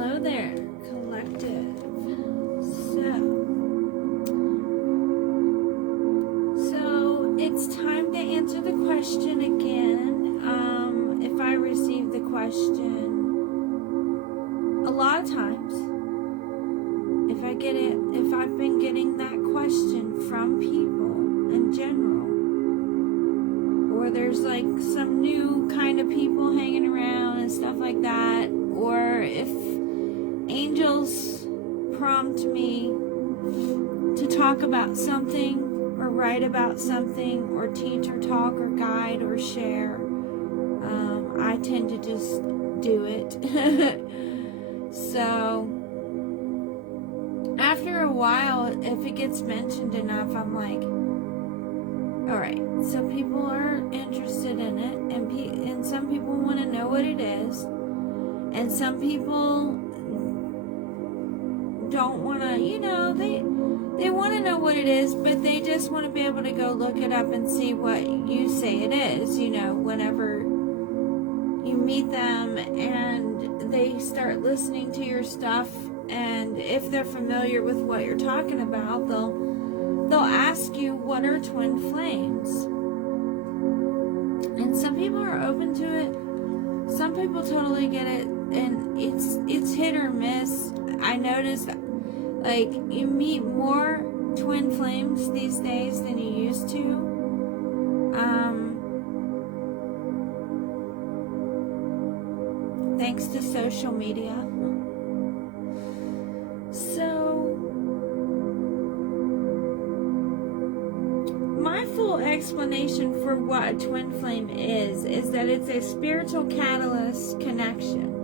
Hello there, collective. So it's time to answer the question again. If I receive the question, a lot of times, if I've been getting that question from people in general, or there's like some new kind of people hanging around and stuff like that, or if angels prompt me to talk about something or write about something or teach or talk or guide or share, I tend to just do it. So after a while, if it gets mentioned enough, I'm like, all right, so people are interested in it, and some people want to know what it is, and some people don't want to, they want to know what it is, but they just want to be able to go look it up and see what you say it is, whenever you meet them and they start listening to your stuff, and if they're familiar with what you're talking about, they'll ask you, what are twin flames? And some people are open to it. Some people totally get it, and it's hit or miss. I noticed, like, you meet more twin flames these days than you used to. Thanks to social media. So my full explanation for what a twin flame is that it's a spiritual catalyst connection.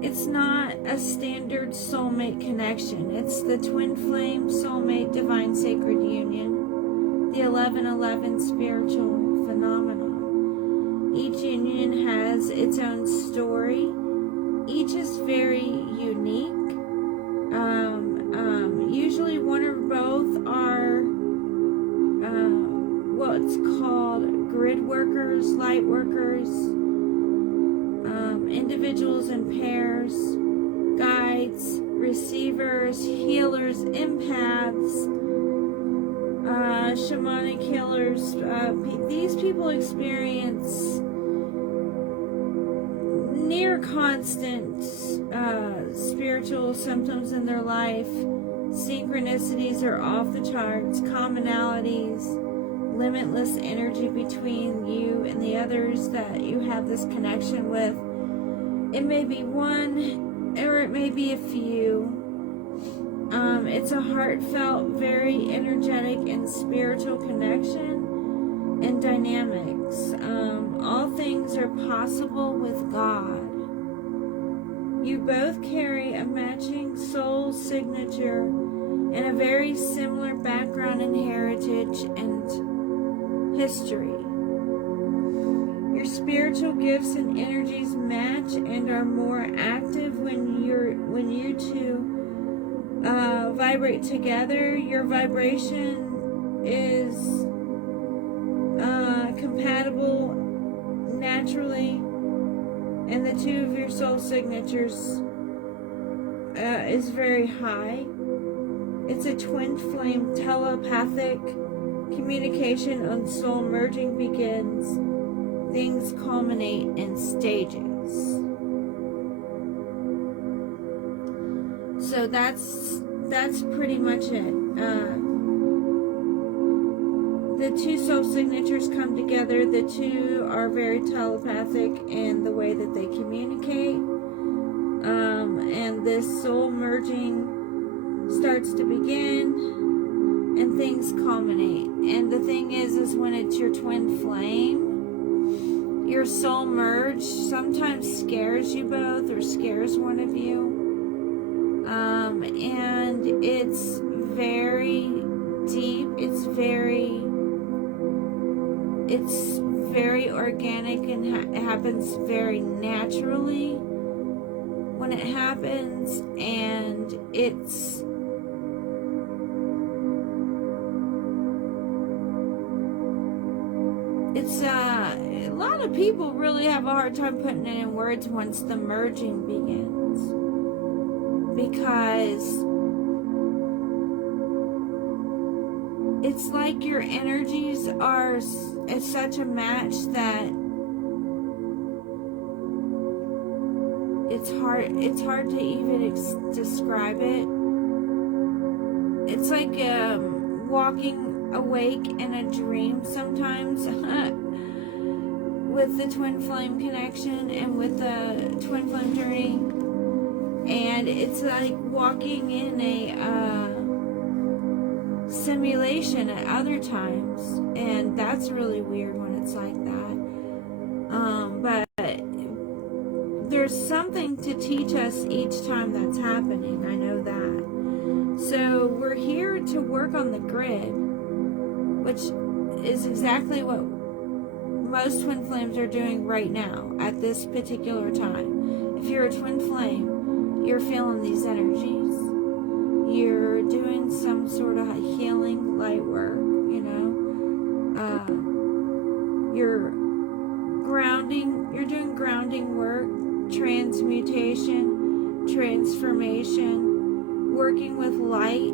It's not a standard soulmate connection. It's the twin flame, soulmate, divine sacred union, the 1111 spiritual phenomenon. Each union has its own story. Each is very unique. Usually one or both are what's called grid workers, light workers, individuals in pairs, guides, receivers, healers, empaths, shamanic healers. These people experience near constant spiritual symptoms in their life. Synchronicities are off the charts, commonalities, limitless energy between you and the others that you have this connection with. It may be one, or it may be a few. It's a heartfelt, very energetic and spiritual connection and dynamics. All things are possible with God. You both carry a matching soul signature and a very similar background and heritage and history. Your spiritual gifts and energies match and are more active when you two vibrate together. Your vibration is compatible naturally, and the two of your soul signatures is very high. It's a twin flame telepathic communication on soul merging begins. Things culminate in stages. So that's pretty much it. The two soul signatures come together. The two are very telepathic in the way that they communicate. And this soul merging starts to begin, and things culminate. And the thing is when it's your twin flame, your soul merge sometimes scares you both or scares one of you. And it's very deep. It's very organic, and it happens very naturally when it happens, and it's a lot of people really have a hard time putting it in words once the merging begins. because it's like your energies are at such a match that it's hard to even describe it. It's like walking awake in a dream sometimes with the twin flame connection and with the twin flame journey. And it's like walking in a simulation at other times, and that's really weird when it's like that. But there's something to teach us each time that's happening. I know that. So we're here to work on the grid, which is exactly what most twin flames are doing right now at this particular time. If you're a twin flame, you're feeling these energies. You're doing some sort of healing light work, you know. You're doing grounding work, transmutation, transformation, working with light,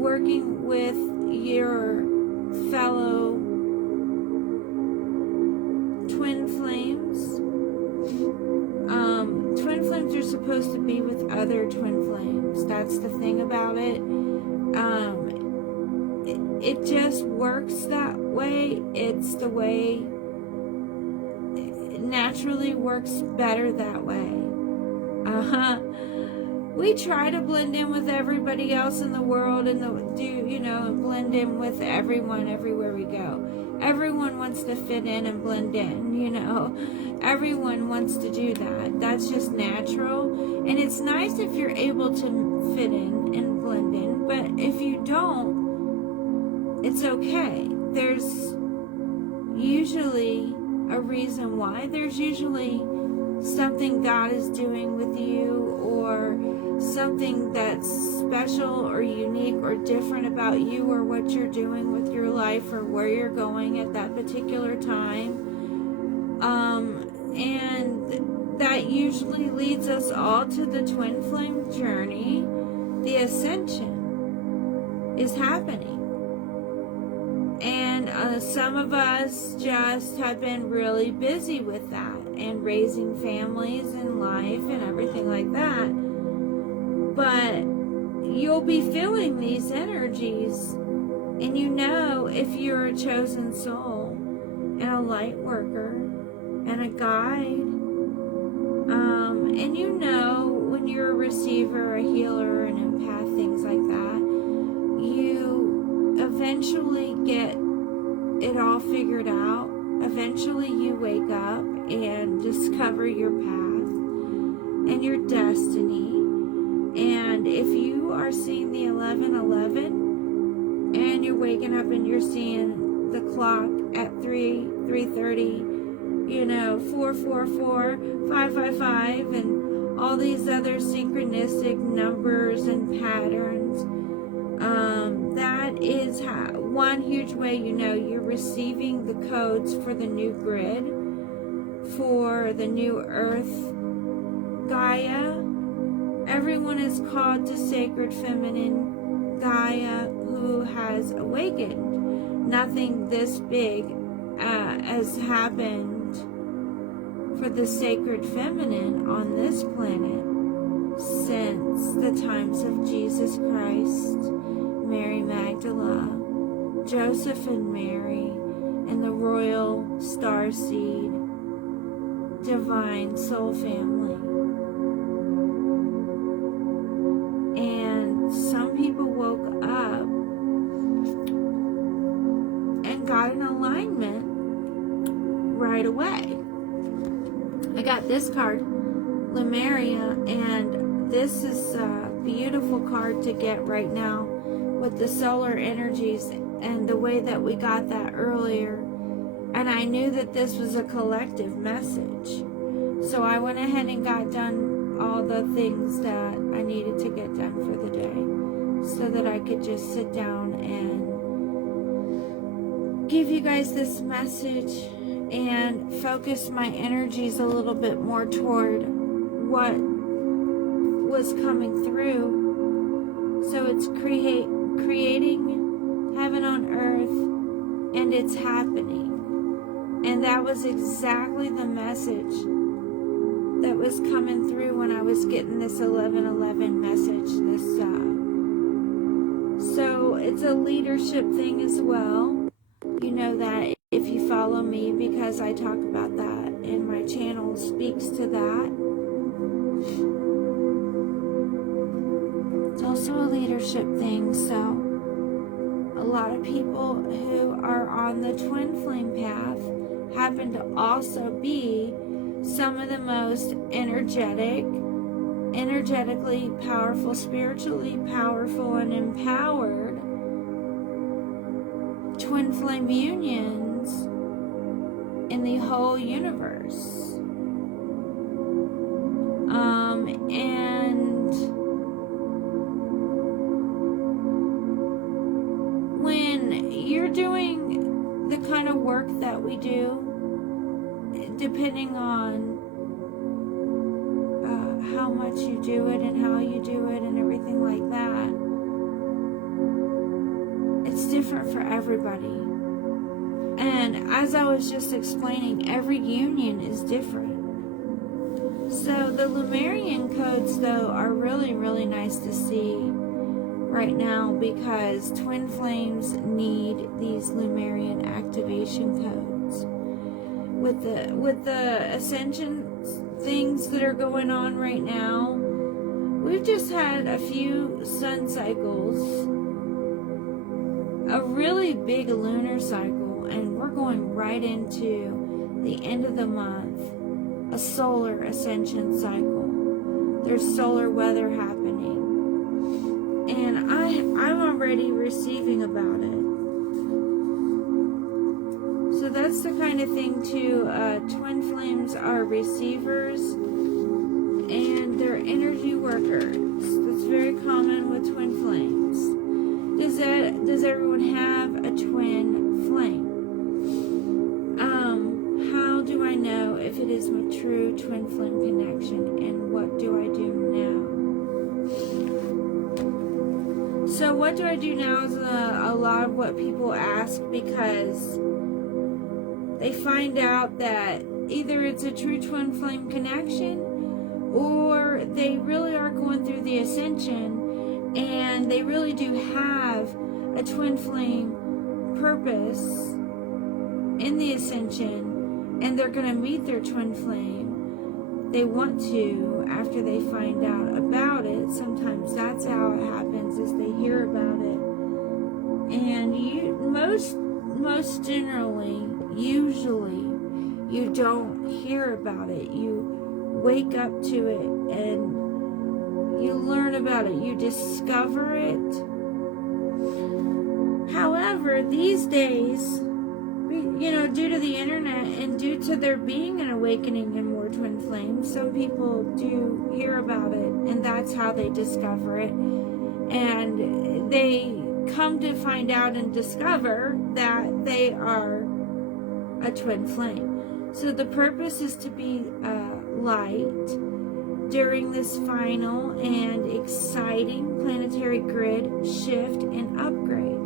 working with your fellow twin flames. Twin flames are supposed to be with other twin flames. That's the thing about it. It just works that way. It's the way it naturally works better that way. We try to blend in with everybody else in the world and blend in with everyone everywhere we go. Everyone wants to fit in and blend in, you know. Everyone wants to do that. That's just natural. And it's nice if you're able to fit in and blend in. But if you don't, it's okay. There's usually a reason why. There's usually something God is doing with you, or something that's special or unique or different about you, or what you're doing with your life, or where you're going at that particular time. And that usually leads us all to the twin flame journey. The ascension is happening. And some of us just have been really busy with that and raising families and life and everything like that. But you'll be feeling these energies, and you know if you're a chosen soul and a light worker and a guide, and you know when you're a receiver, a healer, an empath, things like that, you eventually get it all figured out. Eventually you wake up and discover your path and your destiny. And if you are seeing the 11:11 and you're waking up and you're seeing the clock at 3:30, 444, 555, and all these other synchronistic numbers and patterns, that is one huge way you know you're receiving the codes for the new grid, for the new earth, Gaia. Everyone is called to sacred feminine Gaia who has awakened. Nothing this big has happened for the sacred feminine on this planet since the times of Jesus Christ, Mary Magdalene, Joseph and Mary, and the royal starseed divine soul family. And some people woke up and got an alignment right away. I got this card, Lemuria, and this is a beautiful card to get right now with the solar energies and the way that we got that earlier. And I knew that this was a collective message. So I went ahead and got done all the things that I needed to get done for the day so that I could just sit down and give you guys this message and focus my energies a little bit more toward what was coming through. So it's creating heaven on earth, and it's happening. And that was exactly the message that was coming through when I was getting this 11:11 message. So it's a leadership thing as well. You know that if you follow me, because I talk about that in my channel, speaks to that. It's also a leadership thing. So a lot of people who are on the twin flame path happen to also be some of the most energetically powerful, spiritually powerful, and empowered twin flame unions in the whole universe. And when you're doing the kind of work that we do, depending on how much you do it and how you do it and everything like that, it's different for everybody. And as I was just explaining, every union is different. So the Lemurian codes, though, are really, really nice to see right now, because twin flames need these Lemurian activation codes. With the ascension things that are going on right now, we've just had a few sun cycles, a really big lunar cycle, and we're going right into the end of the month, a solar ascension cycle. There's solar weather happening, and I'm already receiving about it. So that's the kind of thing too. Twin flames are receivers, and they're energy workers. That's very common with twin flames. Does everyone have a twin flame? How do I know if it is my true twin flame connection, and what do I do now? So what do I do now is a lot of what people ask, because they find out that either it's a true twin flame connection, or they really are going through the ascension and they really do have a twin flame purpose in the ascension, and they're going to meet their twin flame. They want to after they find out about it. Sometimes that's how it happens, is they hear about it. And most generally, usually, you don't hear about it. You wake up to it and you learn about it. You discover it. However, these days, due to the internet and due to there being an awakening in more twin flames, some people do hear about it, and that's how they discover it. And they come to find out and discover that they are a twin flame. So the purpose is to be light during this final and exciting planetary grid shift and upgrade.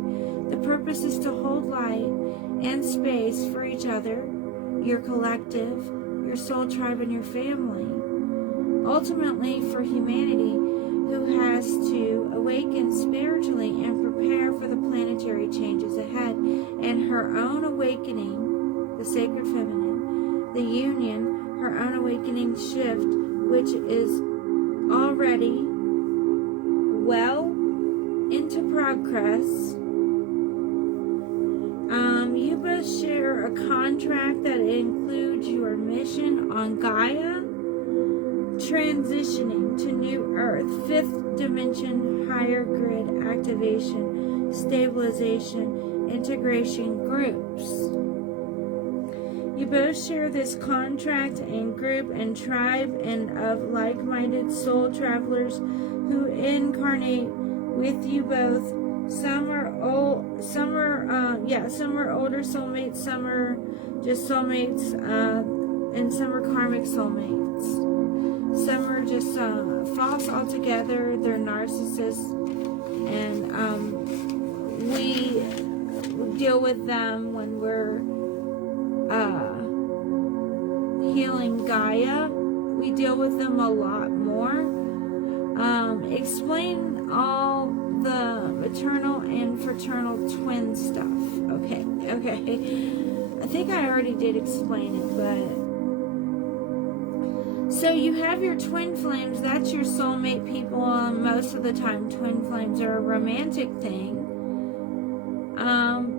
The purpose is to hold light and space for each other, your collective, your soul tribe, and your family. Ultimately, for humanity, who has to awaken spiritually and prepare for the planetary changes ahead, and her own awakening, the sacred feminine, the union, her own awakening shift, which is already well into progress. You both share a contract that includes your mission on Gaia, transitioning to New Earth, 5th dimension, higher grid activation, stabilization, integration groups. You both share this contract and group and tribe and of like-minded soul travelers who incarnate with you both. Some are older soulmates, some are just soulmates, and some are karmic soulmates. Some are just false altogether. They're narcissists. And we deal with them when we're healing Gaia. We deal with them a lot more. Explain all the maternal and fraternal twin stuff. Okay. I think I already did explain it, but so you have your twin flames. That's your soulmate people. Most of the time, twin flames are a romantic thing.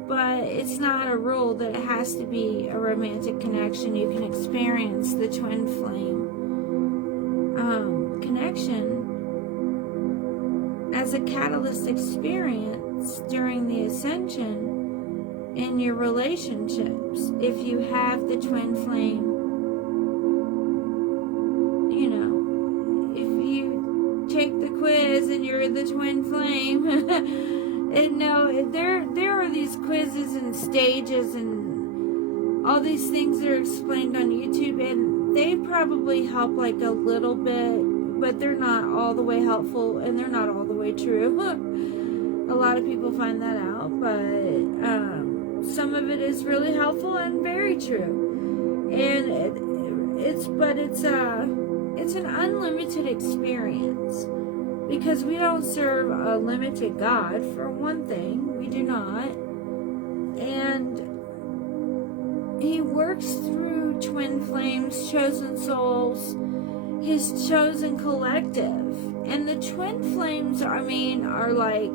But it's not a rule that it has to be a romantic connection. You can experience the twin flame connection as a catalyst experience during the ascension in your relationships. If you have the twin flame, you know, if you take the quiz and you're the twin flame, and no, there are these quizzes and stages and all these things that are explained on YouTube, and they probably help like a little bit, but they're not all the way helpful, and they're not all the way true. A lot of people find that out, but some of it is really helpful and very true. And it's an unlimited experience, because we don't serve a limited God, for one thing. We do not. And He works through twin flames, chosen souls, His chosen collective. And the twin flames, are like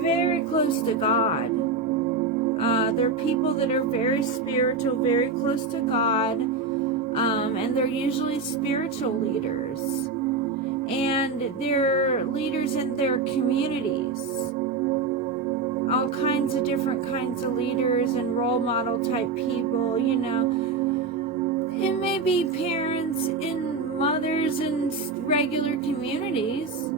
very close to God. They're people that are very spiritual, very close to God, and they're usually spiritual leaders. And they're leaders in their communities. All kinds of different kinds of leaders and role model type people, you know. It may be parents and mothers in regular communities,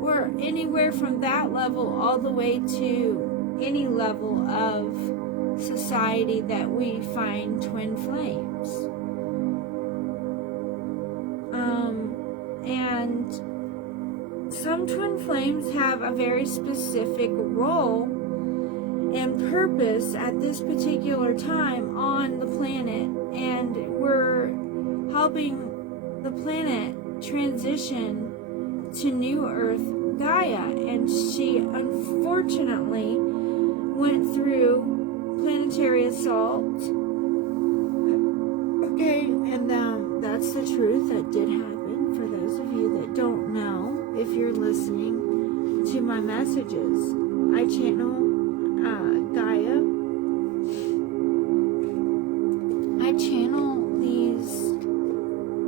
or anywhere from that level all the way to any level of society that we find twin flames. And some twin flames have a very specific role and purpose at this particular time on the planet, and we're helping the planet transition to New Earth Gaia, and she unfortunately went through planetary assault. Okay, and that's the truth. That did happen. For those of you that don't know, if you're listening to my messages, I channel Gaia. I channel these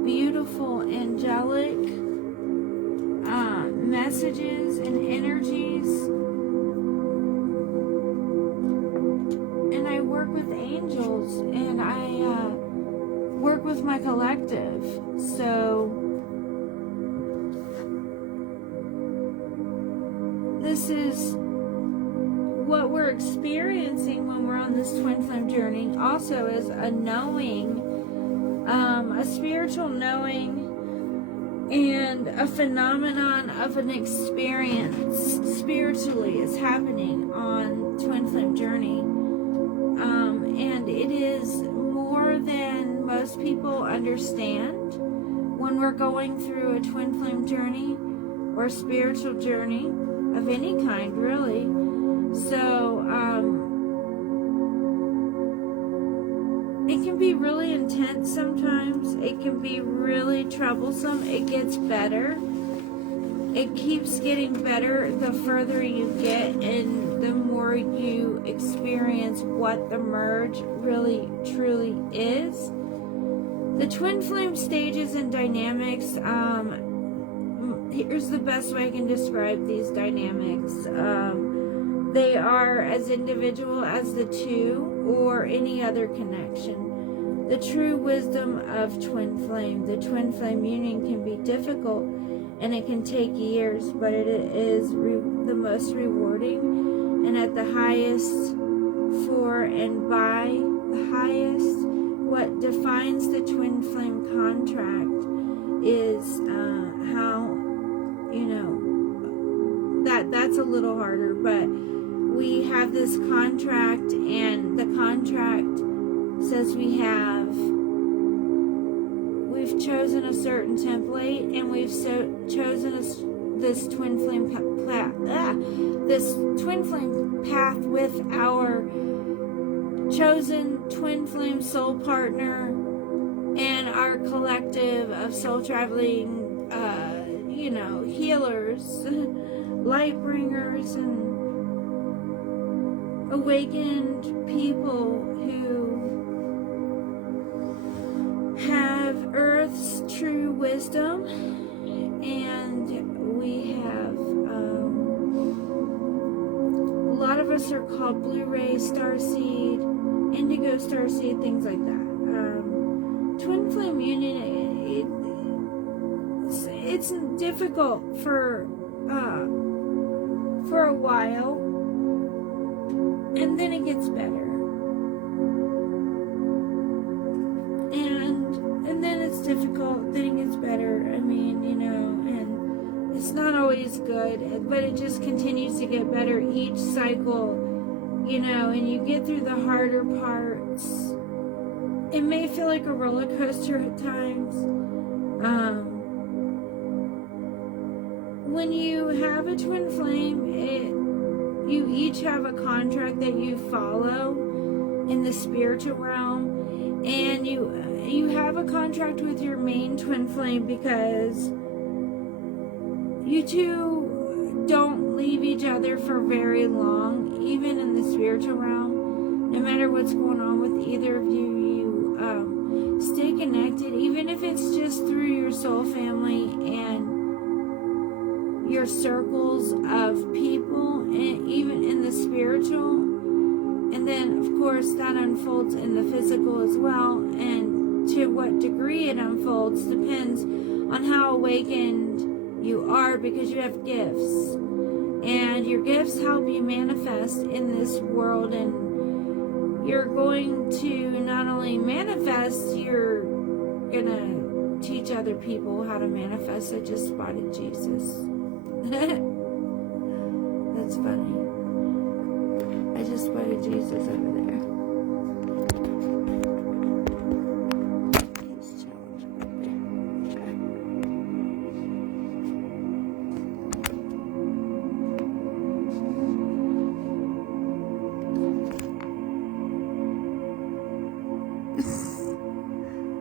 beautiful angelic messages and energies, and I work with angels, and I work with my collective. So this is what we're experiencing when we're on this twin flame journey. Also is a knowing, a spiritual knowing, and a phenomenon of an experience spiritually is happening on twin flame journey. And it is more than most people understand when we're going through a twin flame journey or spiritual journey of any kind, really. So it can be really intense sometimes. It can be really troublesome. It gets better. It keeps getting better the further you get and the more you experience what the merge really truly is. The twin flame stages and dynamics, here's the best way I can describe these dynamics. They are as individual as the two or any other connection. The true wisdom of twin flame. The twin flame union can be difficult and it can take years, but it is the most rewarding and at the highest for and by the highest. What defines the twin flame contract is how, that's a little harder, but we have this contract, and the contract says we've chosen a certain template, and we've chosen this twin flame path with our chosen twin flame soul partner and our collective of soul traveling healers, light bringers, and awakened people who have Earth's true wisdom. And we have a lot of us are called blue ray, starseed, indigo starseed, things like that. Twin flame union, it's difficult for a while, and then it gets better, and then it's difficult, then it gets better. And it's not always good, but it just continues to get better each cycle, and you get through the harder parts. It may feel like a roller coaster at times. When you have a twin flame, you each have a contract that you follow in the spiritual realm, and you have a contract with your main twin flame because you two don't leave each other for very long, even in the spiritual realm. No matter what's going on with either of you, stay connected, even if it's just through your soul family and your circles of people, and even in the spiritual. And then, of course, that unfolds in the physical as well. And to what degree it unfolds depends on how awakened you are, because you have gifts. And your gifts help you manifest in this world. And you're going to not only manifest, you're going to teach other people how to manifest. I just spotted Jesus. That's funny. I just spotted Jesus over there. He's chilling over there. Okay.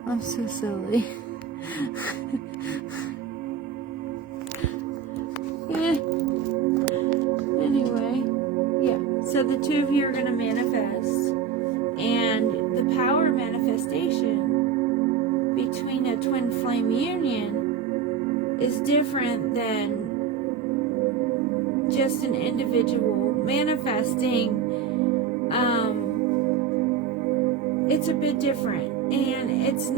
I'm so silly. So the two of you are going to manifest, and the power of manifestation between a twin flame union is different than just an individual manifesting. It's a bit different, and it's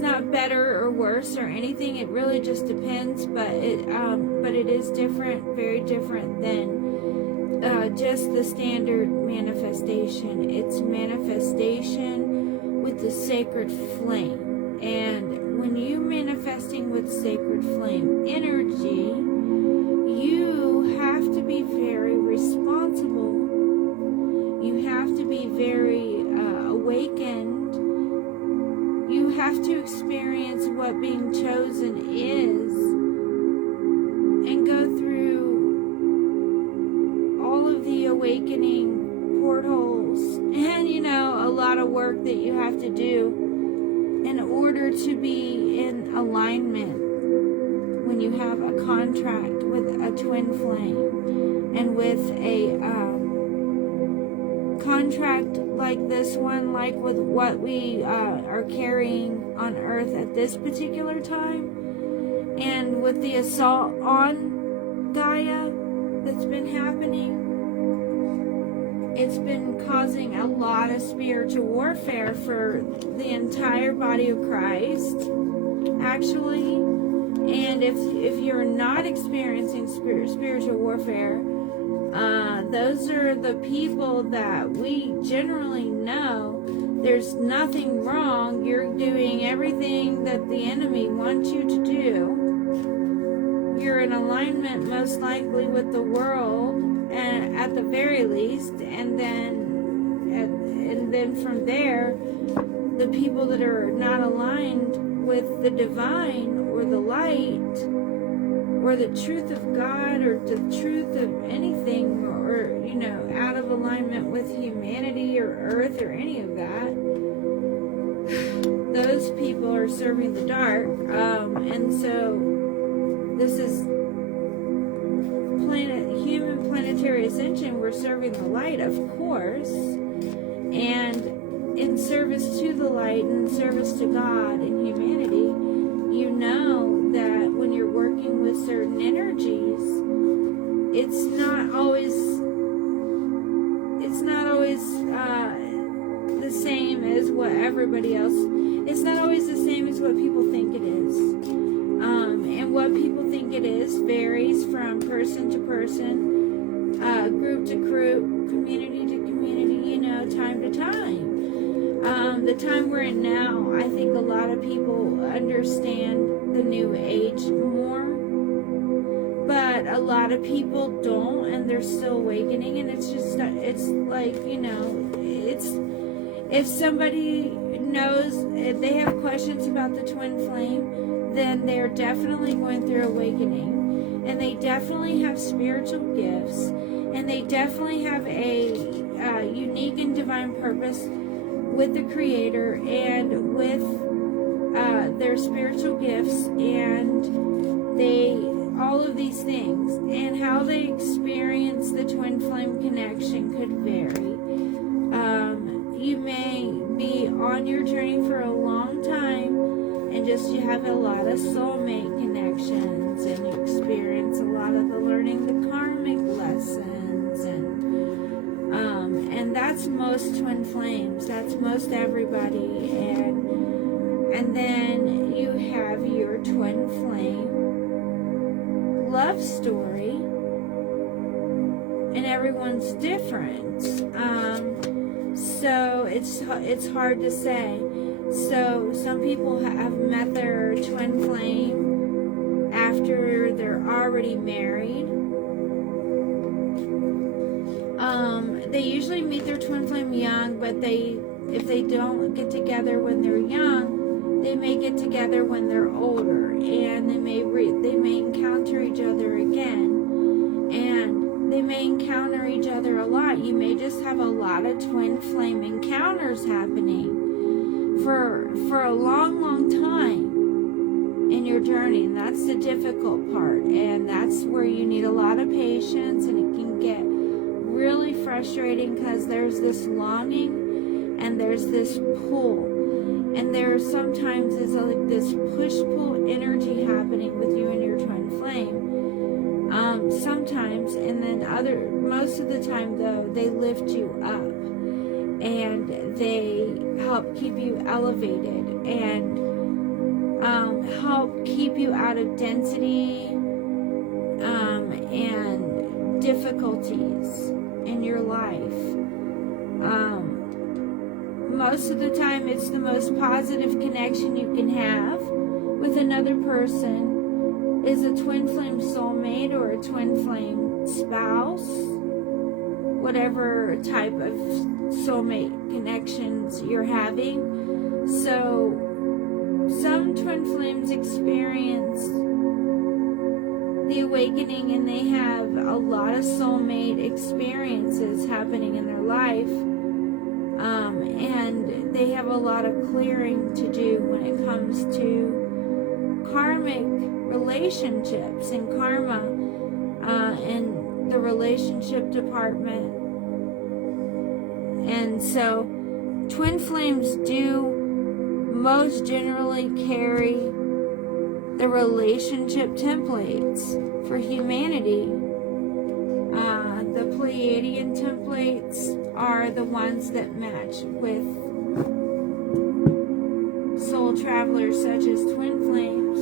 not better or worse or anything. It really just depends, but it is different, very different than just the standard manifestation. It's manifestation with the sacred flame. And when you manifesting with sacred flame energy, you have to be very responsible. You have to be very awakened. You have to experience what being chosen is, and go through all of the awakening portals, and a lot of work that you have to do in order to be in alignment when you have a contract with a twin flame, and with a contract like this one, like with what we are carrying on Earth at this particular time, and with the assault on Gaia that's been happening, it's been causing a lot of spiritual warfare for the entire body of Christ, actually. And if you're not experiencing spiritual warfare, Those are the people that we generally know. There's nothing wrong. You're doing everything that the enemy wants you to do. You're in alignment most likely with the world, and at the very least, and then from there, the people that are not aligned with the divine or the light or the truth of God or the truth of anything, or out of alignment with humanity or earth or any of that, those people are serving the dark. And so this is human planetary ascension. We're serving the light, of course, and in service to the light and service to God and humanity. You know that when you're working with certain energies, it's not always the same as what everybody else. It's not always the same as what people think it is. And what people think it is varies from person to person, group to group, community to community, time to time. The time we're in now, I think a lot of people understand the new age more, but a lot of people don't, and they're still awakening. And it's like, it's, if somebody knows, if they have questions about the twin flame, then they're definitely going through awakening, and they definitely have spiritual gifts, and they definitely have a unique and divine purpose with the Creator and with their spiritual gifts, and all of these things, and how they experience the twin flame connection could vary. You may be on your journey for a long time, and you have a lot of soulmate connections, and you experience a lot of the learning the karmic lessons, and that's most twin flames. That's most everybody, and then you have your twin flame love story, and everyone's different. So it's hard to say. So some people have met their twin flame after they're already married. They usually meet their twin flame young, but if they don't get together when they're young, they may get together when they're older, and they may encounter each other again, and they may encounter each other a lot. You may just have a lot of twin flame encounters happening for a long time in your journey, and that's the difficult part, and that's where you need a lot of patience, and it can get really frustrating because there's this longing and there's this pull, and there sometimes is like this push-pull energy happening with you and your twin flame. Sometimes, and then most of the time though, they lift you up and they help keep you elevated and help keep you out of density and difficulties in your life. Most of the time, it's the most positive connection you can have with another person is a twin flame soulmate or a twin flame spouse, whatever type of soulmate connections you're having. So some twin flames experience the awakening, and they have a lot of soulmate experiences happening in their life, and they have a lot of clearing to do when it comes to karmic relationships and karma in the relationship department. And so twin flames do most generally carry the relationship templates for humanity. The Pleiadian templates are the ones that match with soul travelers such as twin flames.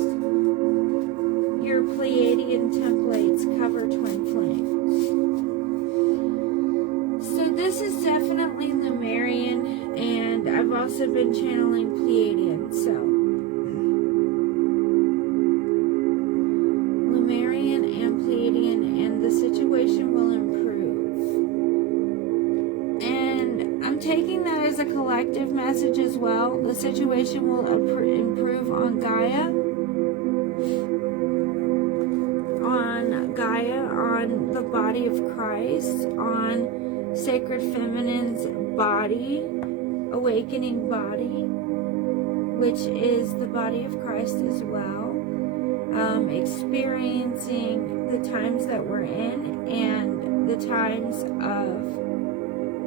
Your Pleiadian templates cover twin flames. also been channeling Pleiadian, so Lemurian and Pleiadian, and the situation will improve. And I'm taking that as a collective message as well. The situation will improve on Gaia, on the body of Christ, on Sacred Feminine's body, awakening body, which is the body of Christ as well. Experiencing the times that we're in and the times of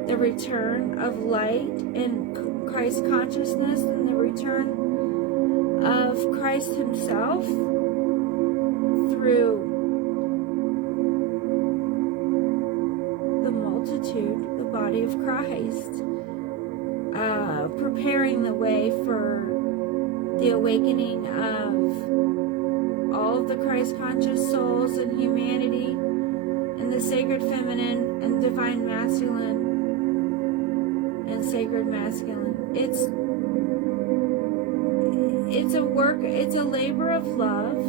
the return of light and Christ consciousness and the return of Christ himself through the multitude, the body of Christ, preparing the way for the awakening of all of the Christ conscious souls in humanity and the sacred feminine and divine masculine and sacred masculine. It's a work, it's a labor of love,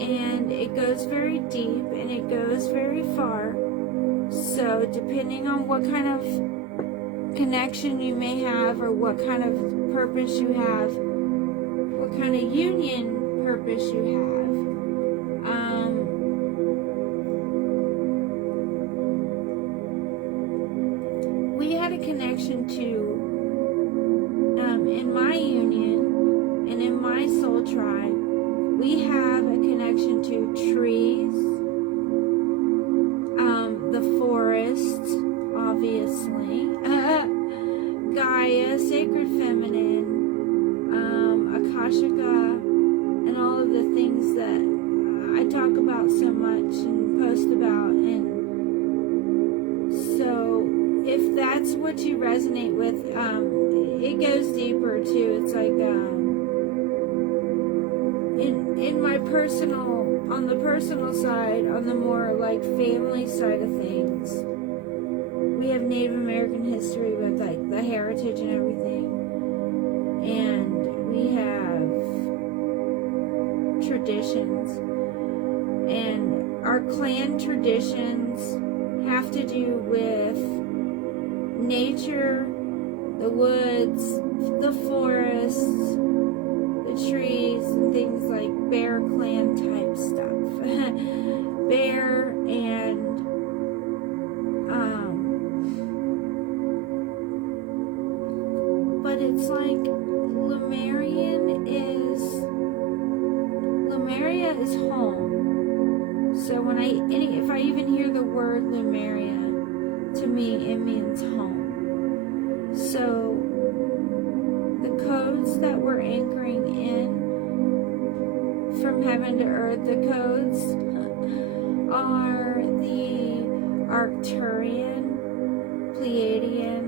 and it goes very deep and it goes very far. So depending on what kind of connection you may have, or what kind of purpose you have, what kind of union purpose you have, we had a connection to, in my union and in my soul tribe, we have a connection to trees, the forest, obviously, Gaia, sacred feminine, Akashika, and all of the things that I talk about so much and post about. And so if that's what you resonate with, it goes deeper too. It's like in my personal, on the personal side, on the more like family side of things, we have Native American history with like the heritage and everything, and we have traditions, and our clan traditions have to do with nature, the woods, the forests, the trees, and things like bear clan type stuff. Bear and but it's like Lemuria is home. So when if I even hear the word Lemuria, to me it means home. So the codes that we're anchoring in from heaven to earth, the codes are the Arcturian, Pleiadian,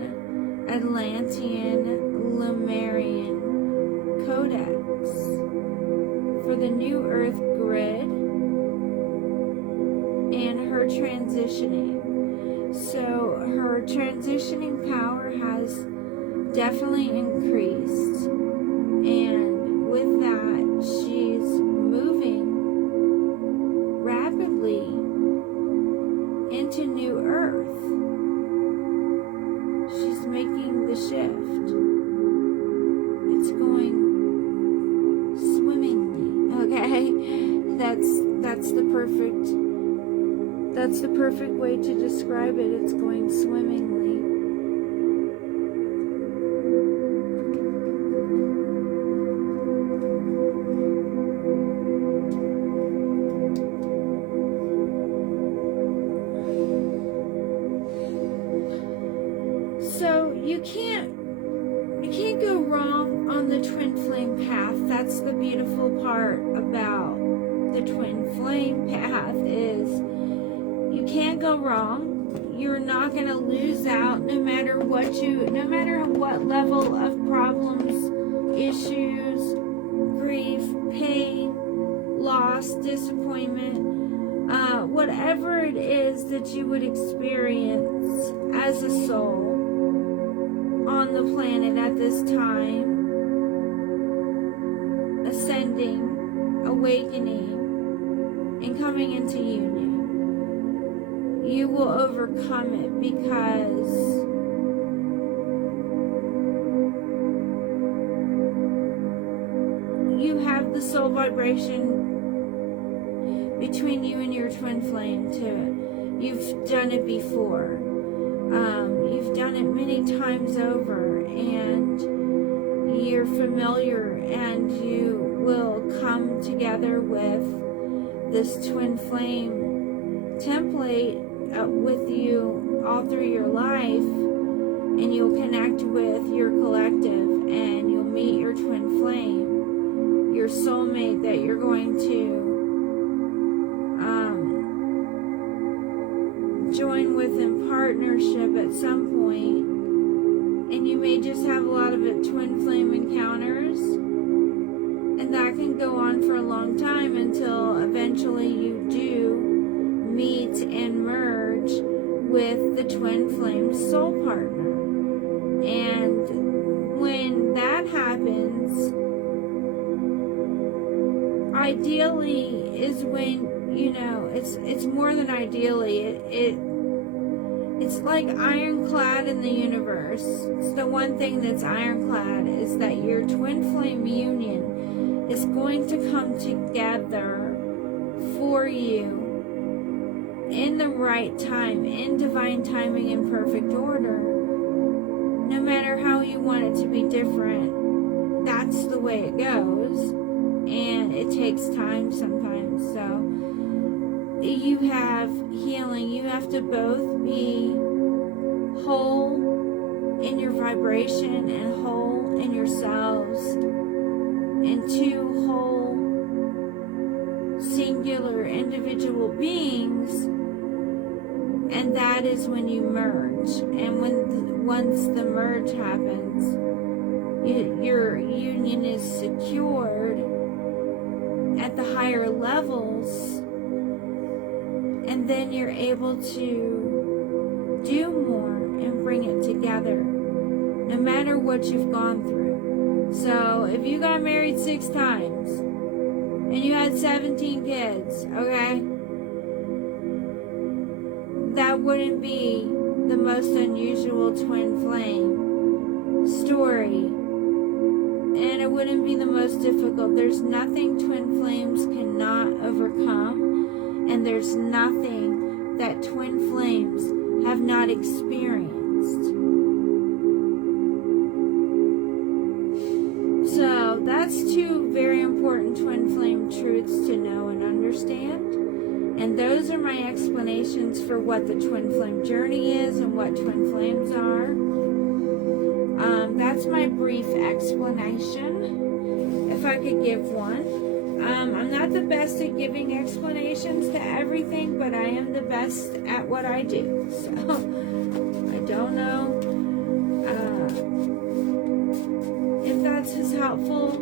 Atlantean, Lemurian codex for the new earth grid and her transitioning. So her transitioning power has definitely increased, and with that she's moving rapidly into new earth. She's making the shift. It's going swimmingly. Okay, that's the perfect way to describe it. It's going swimmingly. So you can't go wrong on the twin flame path. That's the beautiful part about the twin flame path, is you can't go wrong. You're not going to lose out no matter what level of problems, issues, grief, pain, loss, disappointment, whatever it is that you would experience as a soul. on the planet at this time, ascending, awakening, and coming into union. You will overcome it because you have the soul vibration between you and your twin flame too. You've done it before. You've done it many times over, and you're familiar, and you will come together with this twin flame template with you all through your life, and you'll connect with your collective, and you'll meet your twin flame, your soulmate that you're going to join with in partnership at some point. And you may just have a lot of twin flame encounters, and that can go on for a long time until eventually you do meet and merge with the twin flame soul partner. And when that happens, ideally is when, it's more than ideally, it's like ironclad in the universe. It's the one thing that's ironclad is that your twin flame union is going to come together for you in the right time, in divine timing and perfect order. No matter how you want it to be different, that's the way it goes. And it takes time sometimes. So you have healing. You have to both be whole in your vibration and whole in yourselves, and two whole singular individual beings, and that is when you merge. And once the merge happens, your union is secured at the higher levels, and then you're able to do more and bring it together, no matter what you've gone through. So if you got married 6 times and you had 17 kids, okay, that wouldn't be the most unusual twin flame story, and it wouldn't be the most difficult. There's nothing twin flames cannot overcome, and there's nothing that twin flames have not experienced. So that's 2 very important twin flame truths to know and understand. And those are my explanations for what the twin flame journey is and what twin flames are. That's my brief explanation, if I could give one. I'm not the best at giving explanations to everything, but I am the best at what I do. So, I don't know if that's as helpful.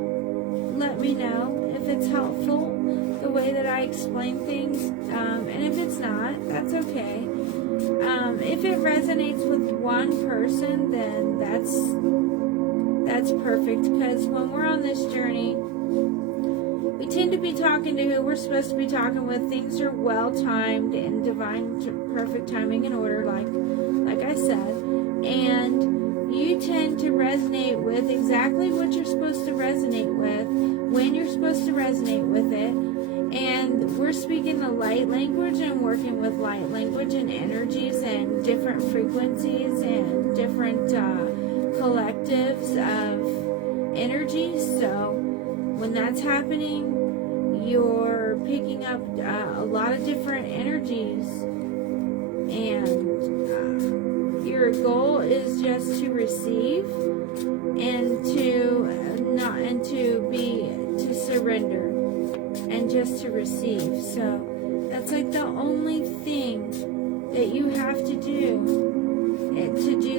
Let me know if it's helpful, the way that I explain things. And if it's not, that's okay. If it resonates with one person, then that's perfect, because when we're on this journey, we tend to be talking to who we're supposed to be talking with. Things are well timed in divine perfect timing and order, like I said, and you tend to resonate with exactly what you're supposed to resonate with when you're supposed to resonate with it. And we're speaking the light language and working with light language and energies and different frequencies and different collectives of energies. So when that's happening, you're picking up a lot of different energies, and your goal is just to receive and to surrender and just to receive. So that's like the only thing that you have to do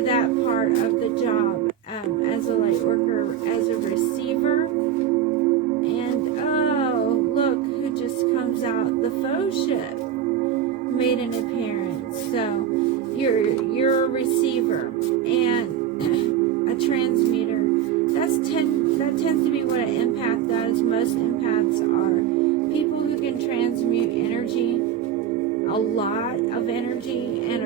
that part of the job as a light worker, as a receiver. And oh, look who just comes out. The faux ship made an appearance. So you're a receiver, and transmuter. That tends to be what an empath does. Most empaths are people who can transmute energy, a lot of energy, and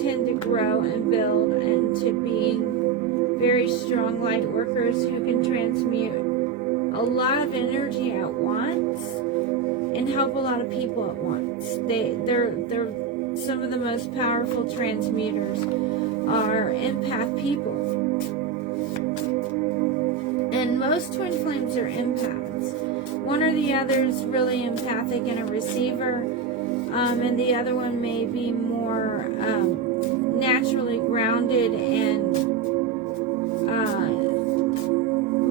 tend to grow and build into being very strong light workers who can transmute a lot of energy at once and help a lot of people at once. They're some of the most powerful transmuters are empath people. And most twin flames are empaths. One or the other is really empathic and a receiver, and the other one may be more naturally grounded and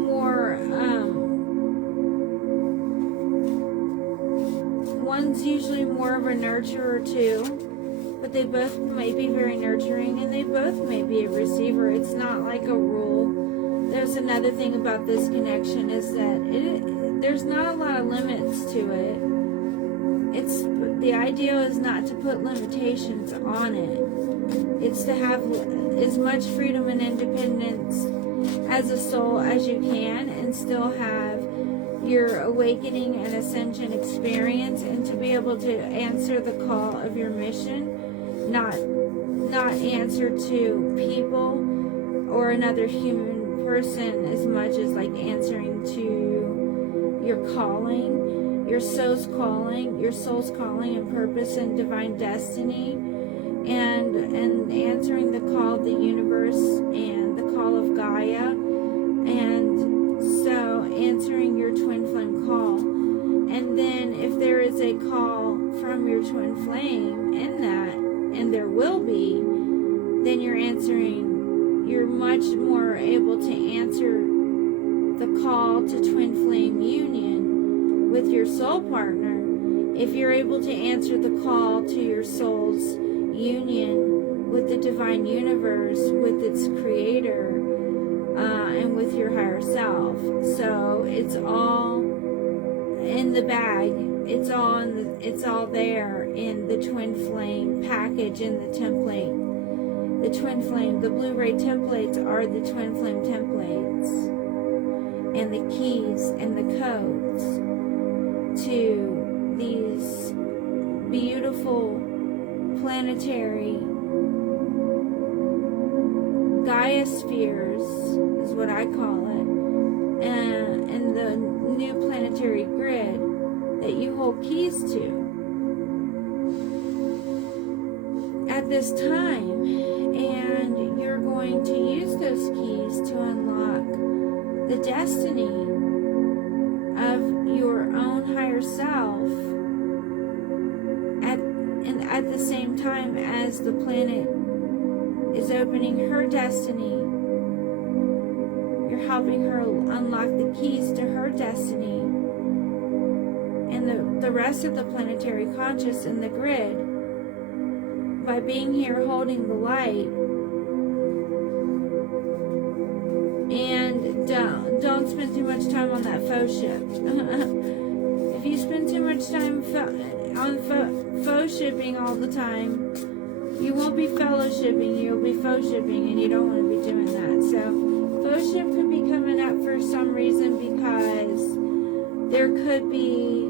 more. One's usually more of a nurturer too, but they both may be very nurturing, and they both may be a receiver. It's not like a rule. There's another thing about this connection is that there's not a lot of limits to it. The idea is not to put limitations on it. It's to have as much freedom and independence as a soul as you can, and still have your awakening and ascension experience, and to be able to answer the call of your mission, not answer to people or another human person as much as like answering to your calling, your soul's calling and purpose and divine destiny, and answering the call of the universe and the call of Gaia, and so answering your twin flame call. And then if there is a call from your twin flame in that, and there will be, then you're much more able to answer the call to twin flame union with your soul partner if you're able to answer the call to your soul's union with the divine universe, with its creator, and with your higher self. So it's all in the bag. It's all there in the twin flame package, in the template. The twin flame, the Blu-ray templates are the twin flame templates, and the keys and the codes to these beautiful planetary Gaia spheres is what I call it, and the new planetary grid that you hold keys to at this time. And you're going to use those keys to unlock the destiny of your own higher self at the same time as the planet is opening her destiny. You're helping her unlock the keys to her destiny, and the rest of the planetary conscious in the grid, by being here holding the light. And don't spend too much time on that faux ship. If you spend too much time on faux shipping all the time, you won't be fellowshipping, you'll be faux shipping, and you don't want to be doing that. So faux ship could be coming up for some reason because there could be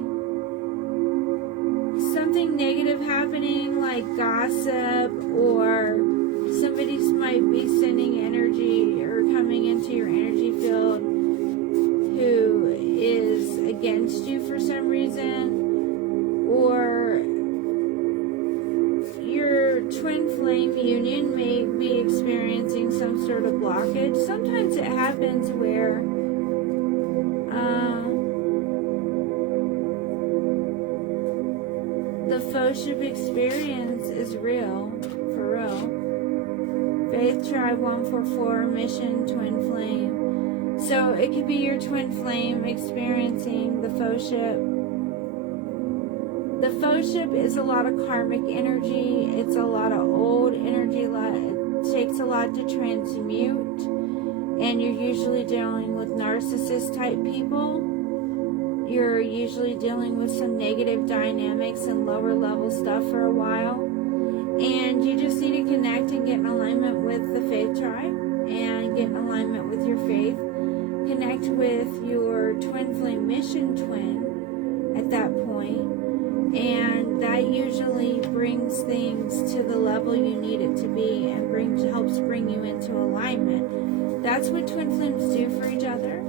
something negative happening, like gossip, or somebody might be sending energy or coming into your energy field who is against you for some reason, or your twin flame union may be experiencing some sort of blockage. Sometimes it happens where the faux ship experience is real, for real. Faith Tribe 144, Mission Twin Flame. So it could be your twin flame experiencing the faux ship. The faux ship is a lot of karmic energy. It's a lot of old energy. It takes a lot to transmute. And you're usually dealing with narcissist type people. You're usually dealing with some negative dynamics and lower level stuff for a while. And you just need to connect and get in alignment with the Faith Tribe and get in alignment with your faith. Connect with your twin flame mission twin at that point, and that usually brings things to the level you need it to be and helps bring you into alignment. That's what twin flames do for each other.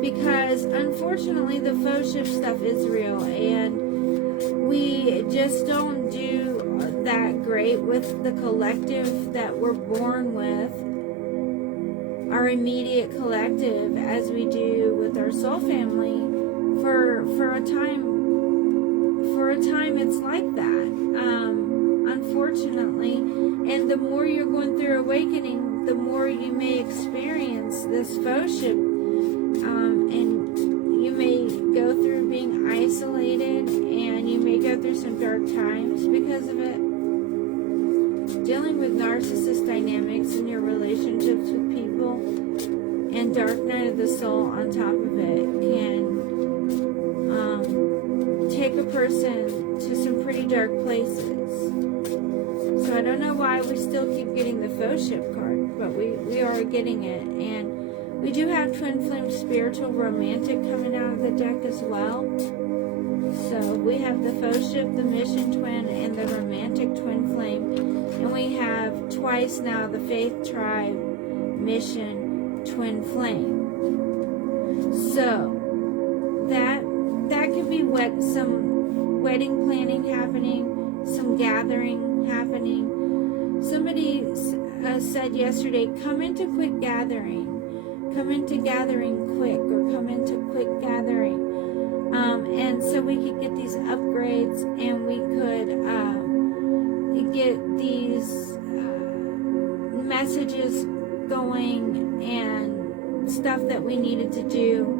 Because unfortunately the fellowship stuff is real, and we just don't do that great with the collective that we're born with, our immediate collective, as we do with our soul family. For a time it's like that, unfortunately. And the more you're going through awakening, the more you may experience this fellowship, and you may go through being isolated, and you may go through some dark times because of it. Dealing with narcissist dynamics in your relationships with people and dark night of the soul on top of it can take a person to some pretty dark places. So I don't know why we still keep getting the fellowship card, but we are getting it. And we do have twin flame spiritual romantic coming out of the deck as well. So we have the fellowship, the mission twin, and the romantic twin flame. And we have twice now the faith tribe mission twin flame. So that could be some wedding planning happening, some gathering happening. Somebody said yesterday, come into quick gathering. Come into gathering quick, or come into quick gathering. And so we could get these upgrades, and we could get these messages going and stuff that we needed to do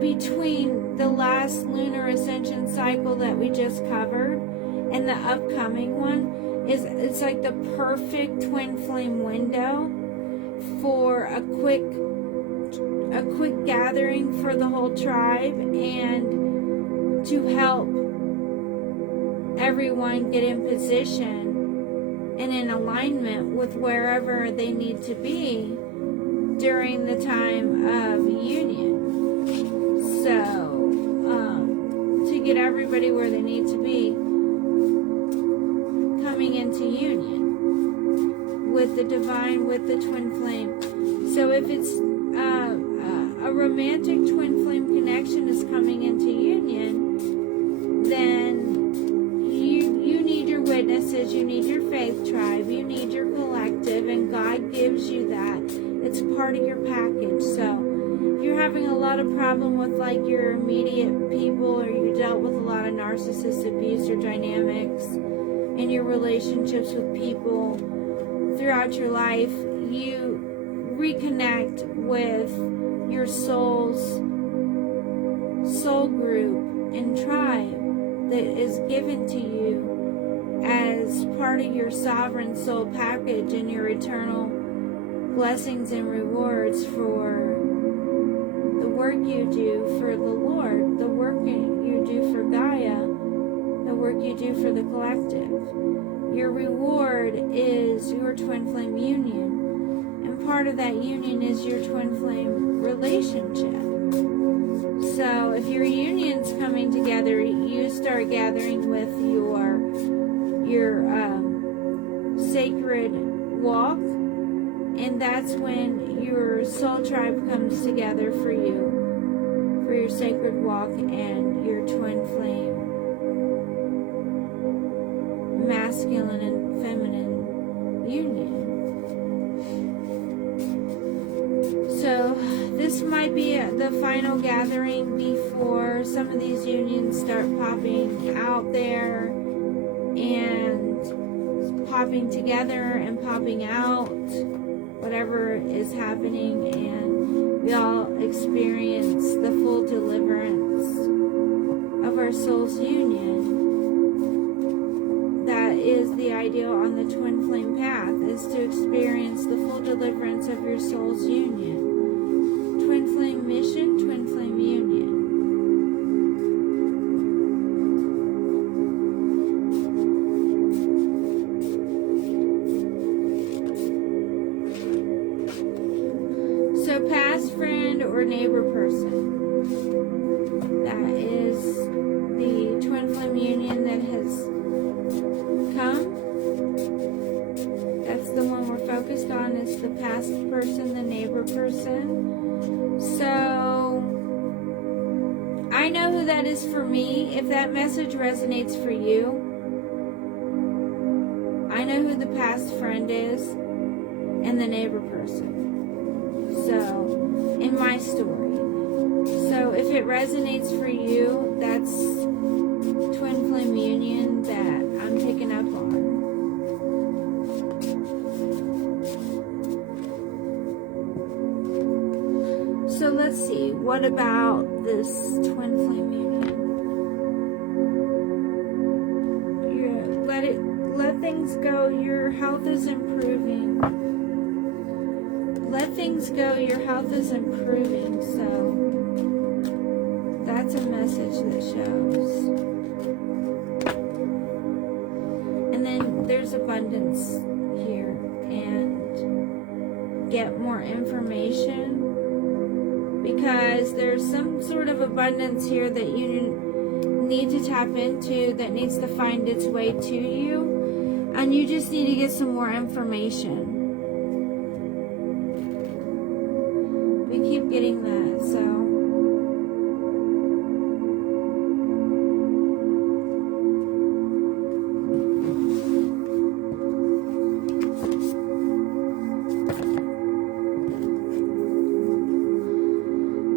between the last lunar ascension cycle that we just covered and the upcoming one. It's like the perfect twin flame window for a quick gathering for the whole tribe, and to help everyone get in position and in alignment with wherever they need to be during the time of union. So to get everybody where they need to be coming into union with the divine, with the twin flame. So if it's a romantic twin flame connection is coming into union, then you need your witnesses, you need your faith tribe, you need your collective, and God gives you that. It's part of your package. So if you're having a lot of problem with like your immediate people, or you dealt with a lot of narcissist abuse or dynamics in your relationships with people throughout your life, you reconnect with your soul group and tribe that is given to you as part of your sovereign soul package and your eternal blessings and rewards for the work you do for the Lord, the work you do for Gaia, the work you do for the collective. Your reward is your twin flame union. Part of that union is your twin flame relationship. So if your union's coming together, you start gathering with your sacred walk, and that's when your soul tribe comes together for you, for your sacred walk and your twin flame masculine and feminine union. So this might be the final gathering before some of these unions start popping out there and popping together and popping out, whatever is happening, and we all experience the full deliverance of our soul's union. That is the ideal on the twin flame path, is to experience the full deliverance of your soul's union. Twin flame mission, twin flame union. It's the past person, the neighbor person. So I know who that is for me. If that message resonates for you, I know who the past friend is and the neighbor person. So, in my story. So if it resonates for you, that's twin flame union that I'm picking up on. So let's see, what about this twin flame union? Let things go. Your health is improving. Let things go. Your health is improving. So that's a message that shows. And then there's abundance here. And get more information. Because there's some sort of abundance here that you need to tap into, that needs to find its way to you. And you just need to get some more information. We keep getting that, so.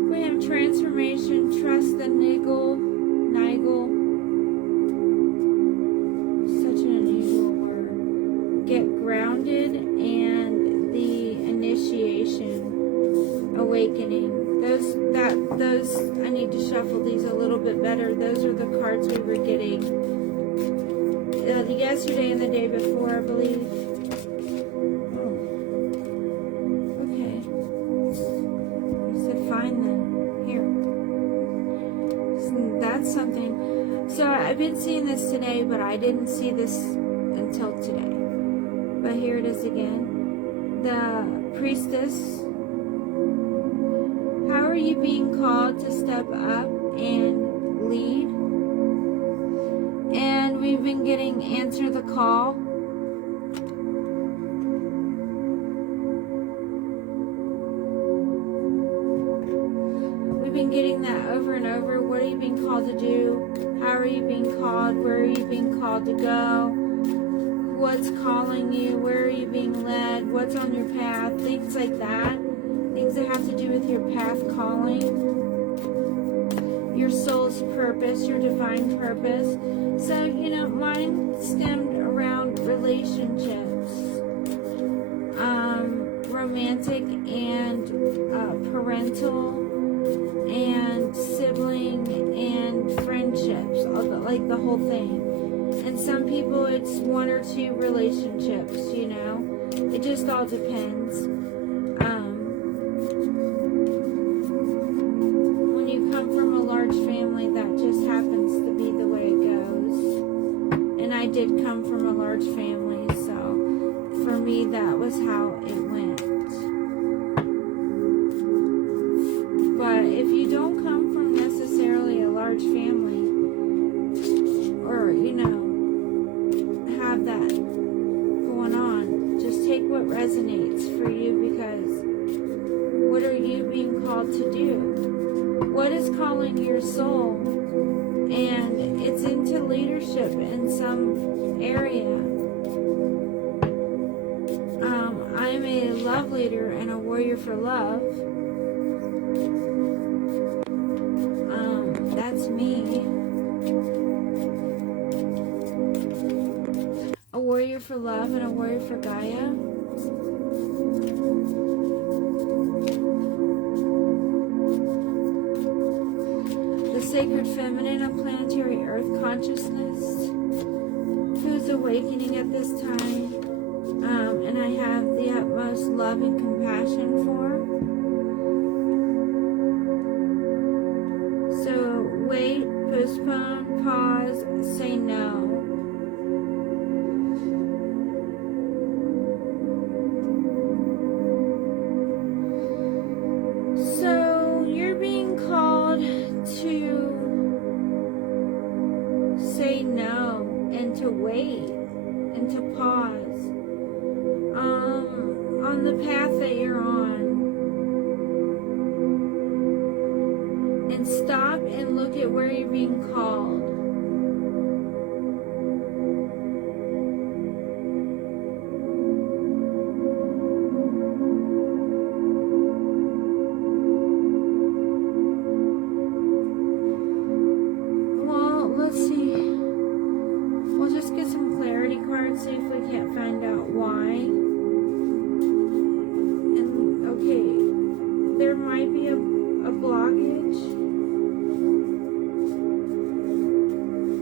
We have transformation, trust the niggle. Such an unusual word. Get grounded, and the initiation, awakening. Those I need to shuffle these a little bit better. Those are the cards we were getting yesterday and the day before, I believe. Oh. Okay. I said fine then. Here. That's something. So I've been seeing this today, but I didn't see this until today. But here it is again. The priestess. How are you being called to step up and lead? And we've been getting answer the call. We've been getting that over and over. What are you being called to do? How are you being called? Where are you being called to go? What's calling you? Where are you being led? What's on your path? Things like that. Things that have to do with your path calling. Your soul's purpose, your divine purpose. So, mine stemmed around relationships. Romantic and parental and sibling and friendships. Like the whole thing. And some people it's one or two relationships, It just all depends. When you come from a large family, that just happens to be the way it goes. And I did come from a large family, so for me that was how it went. But if you don't come from necessarily a large family, or have that going on, just take what resonates for you, because what are you being called to do? What is calling your soul? And it's into leadership in some area. I'm a love leader and a warrior for love. That's me. A warrior for love and a warrior for Gaia. The sacred feminine of planetary earth consciousness, who's awakening at this time, and I have the utmost love and compassion for. So wait, postpone, pause, say no. So you're being called to say no and to wait and to pause. On the stop and look at where you're being called. Well, let's see. We'll just get some clarity cards, see if we can't find out why. And okay, there might be a blockage.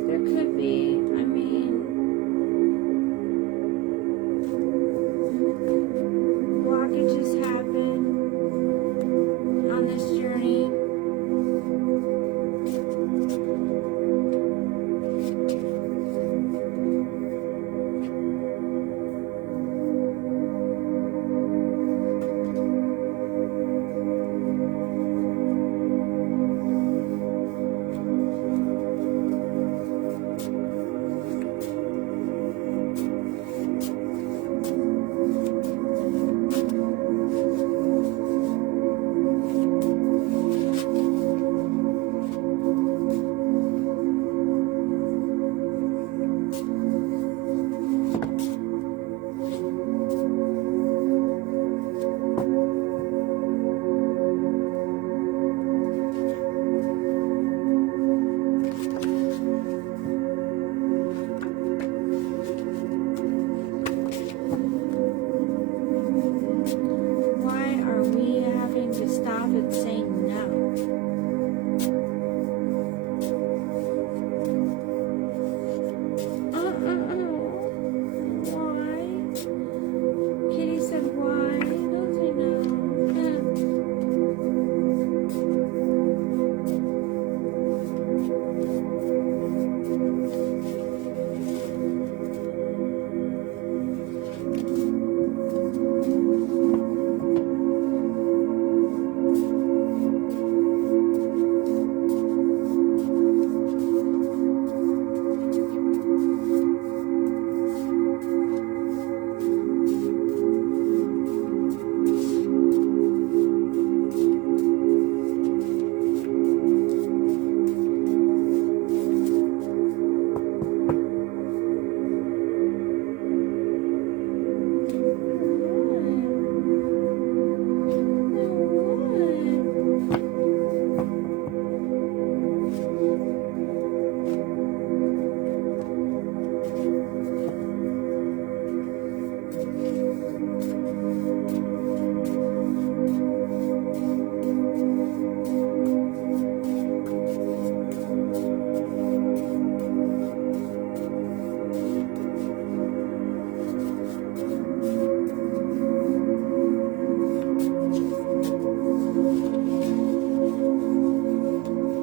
There could be. I mean, blockages happen on this journey.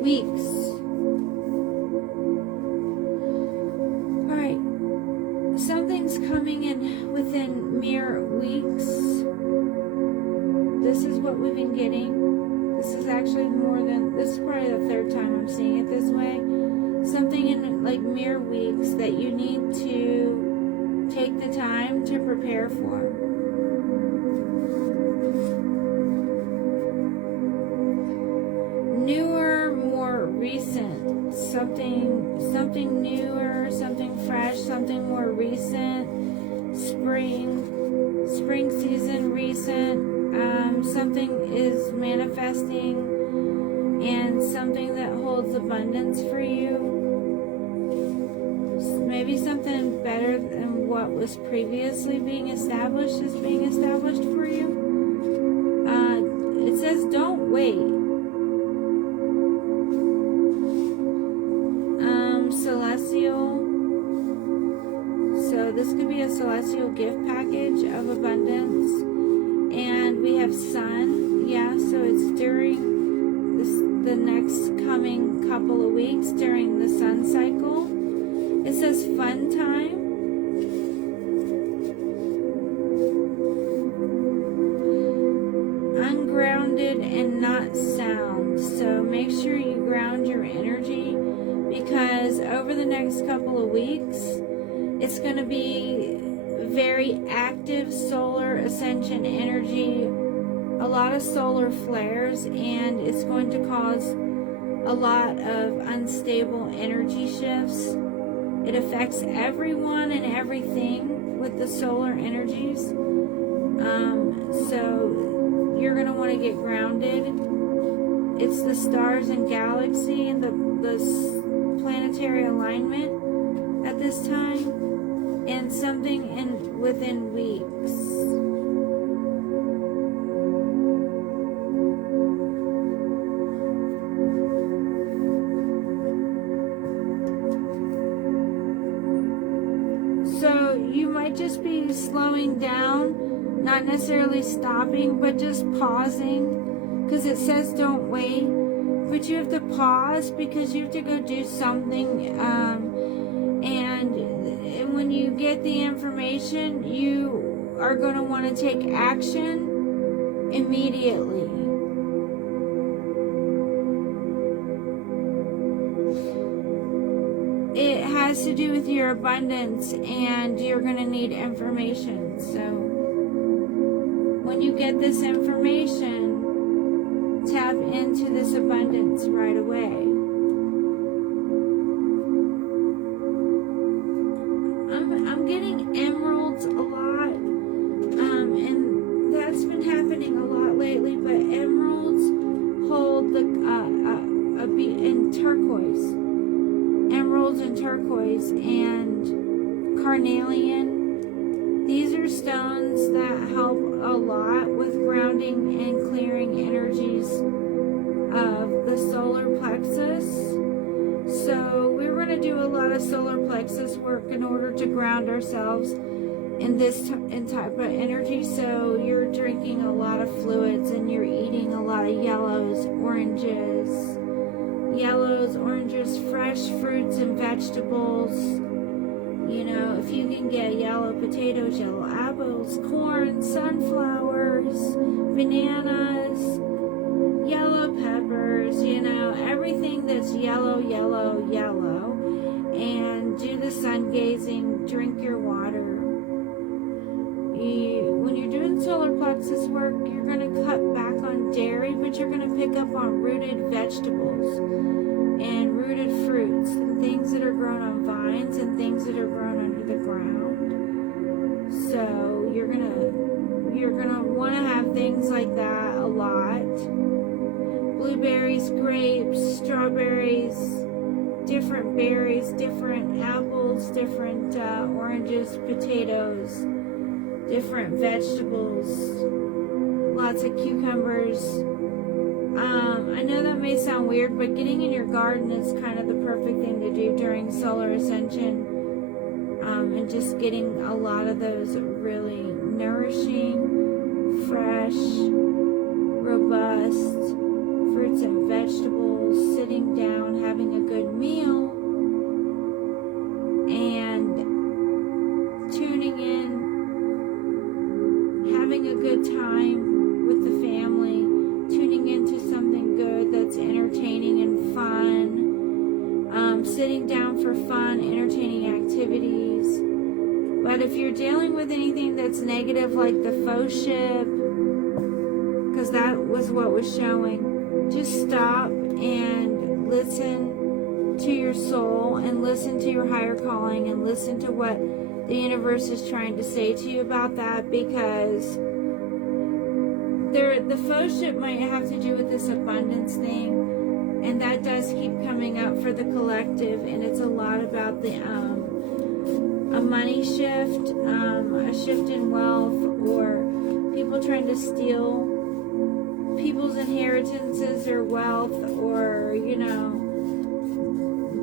Weeks. Alright. Something's coming in within mere weeks. This is what we've been getting. This is actually this is probably the third time I'm seeing it this way. Something in like mere weeks that you need to take the time to prepare for. Newer, more recent, something newer, something fresh, something more recent, spring season recent, something is manifesting, and something that holds abundance for you. Maybe something better than what was previously being established is being established for you. It says don't wait. Celestial. So this could be a celestial gift package of abundance. And we have sun. Yeah, so it's during the next coming couple of weeks during the sun cycle. It says fun time. Ungrounded and not sound. So make sure you ground your energy, because over the next couple of weeks, it's going to be very active solar ascension energy, a lot of solar flares, and it's going to cause a lot of unstable energy shifts. It affects everyone and everything with the solar energies. So you're going to want to get grounded. It's the stars and galaxy and the planetary alignment at this time, and something within weeks. So you might just be slowing down, not necessarily stopping, but just pausing, because it says don't wait, but you have to pause because you have to go do something, and when you get the information, you are going to want to take action immediately. It has to do with your abundance, and you're going to need information. So when you get this information, tap into this abundance right away. I'm getting emeralds a lot, and that's been happening a lot lately, but emeralds hold the in turquoise. Emeralds and turquoise and carnelian. These are stones that help a lot with grounding and clearing energies of the solar plexus. So we're going to do a lot of solar plexus work in order to ground ourselves in this type of energy. So you're drinking a lot of fluids and you're eating a lot of yellows, oranges, fresh fruits and vegetables. You know, if you can get yellow potatoes, yellow apples, corn, sunflowers, bananas, yellow peppers, you know, everything that's yellow, and do the sun gazing, drink your water. When you're doing solar plexus work, you're going to cut back on dairy, but you're going to pick up on rooted vegetables and rooted fruits and things that are grown on vines and things that are grown under the ground. So you're gonna want to have things like that a lot. Blueberries, grapes, strawberries, different berries, different apples, different oranges, potatoes, different vegetables, lots of cucumbers. I know that may sound weird, but getting in your garden is kind of the perfect thing to do during solar ascension, and just getting a lot of those really nourishing, fresh, robust fruits and vegetables, sitting down, having a good meal, and tuning in, having a good time with the family, tuning into something good that's entertaining and fun, sitting down for fun, entertaining activities. But if you're dealing with anything that's negative, like the faux ship, because that was what was showing, just stop and listen to your soul and listen to your higher calling and listen to what the universe is trying to say to you about that, because the faux ship might have to do with this abundance thing, and that does keep coming up for the collective, and it's a lot about the a money shift, a shift in wealth, or people trying to steal people's inheritances or wealth, or, you know,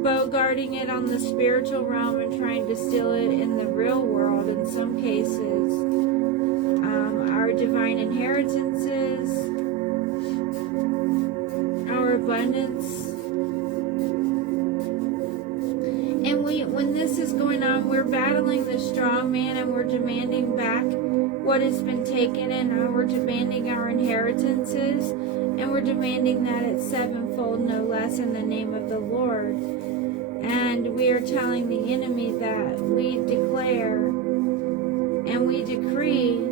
bogarting it on the spiritual realm and trying to steal it in the real world in some cases. Our divine inheritances, our abundance. And when this is going on, we're battling the strong man, and we're demanding back what has been taken, and we're demanding our inheritances, and we're demanding that it's sevenfold, no less, in the name of the Lord. And we are telling the enemy that we declare and we decree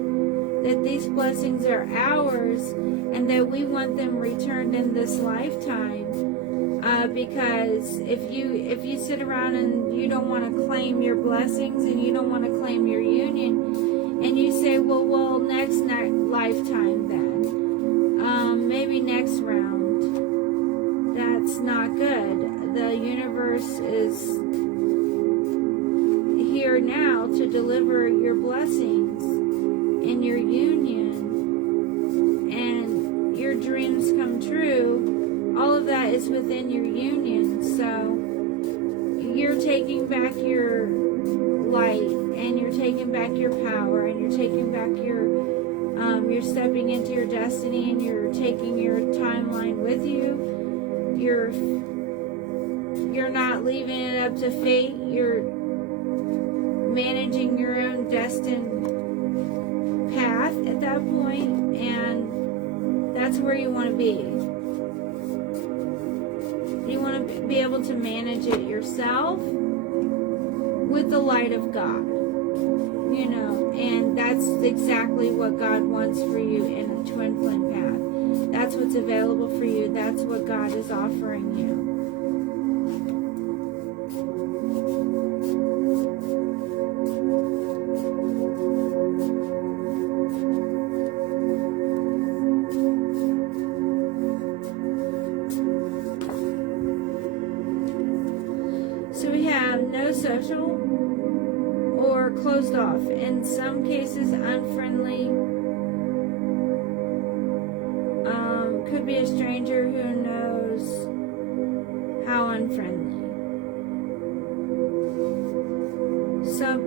that these blessings are ours, and that we want them returned in this lifetime. Because if you sit around and you don't want to claim your blessings and you don't want to claim your union, and you say, well, next lifetime then, maybe next round, that's not good. The universe is here now to deliver your blessings and your union and your dreams come true. All of that is within your union. So you're taking back your light, and you're taking back your power, and you're taking back you're stepping into your destiny, and you're taking your timeline with you. You're not leaving it up to fate. You're managing your own destined path at that point, and that's where you want to be. You want to be able to manage it yourself with the light of God, and that's exactly what God wants for you in a twin flame path. That's what's available for you. That's what God is offering you. So we have no social or closed off. In some cases, unfriendly. Could be a stranger who knows how unfriendly. Some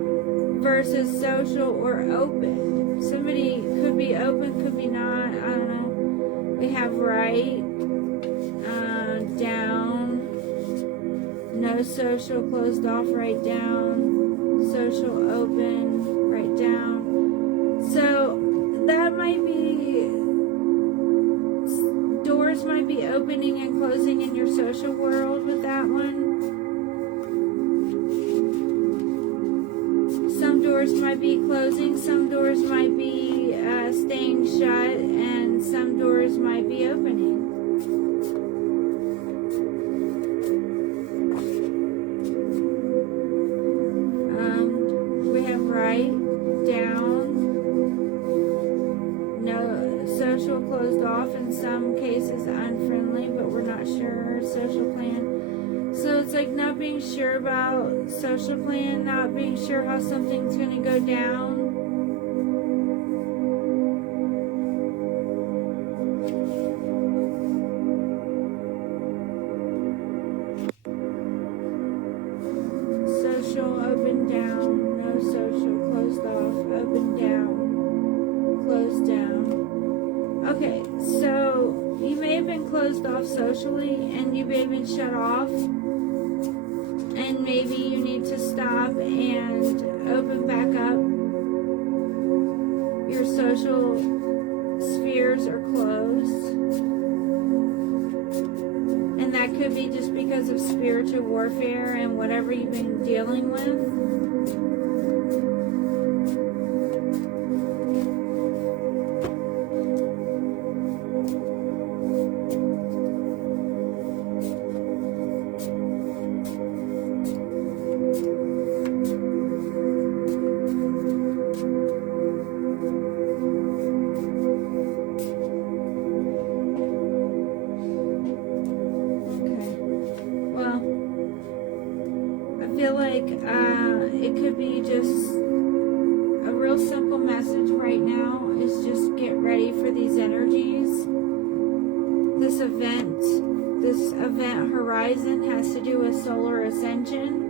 versus social or open. Somebody could be open, could be not. I don't know. We have right, down. No social, closed off, right down. Social, open, right down. So that might be, doors might be opening and closing in your social world with that one. Some doors might be closing, some doors might be staying shut, and some doors might be opening. Closed off, in some cases unfriendly, but we're not sure. Social plan. So it's like not being sure about social plan, not being sure how something's going to go down. Social, open, down. No social, closed off, open, down, closed down. Okay, so you may have been closed off socially, and you may have been shut off, and maybe you need to stop and open back up. Your social spheres are closed, and that could be just because of spiritual warfare and whatever you've been dealing with. It could be just a real simple message right now is just get ready for these energies. This event horizon has to do with solar ascension.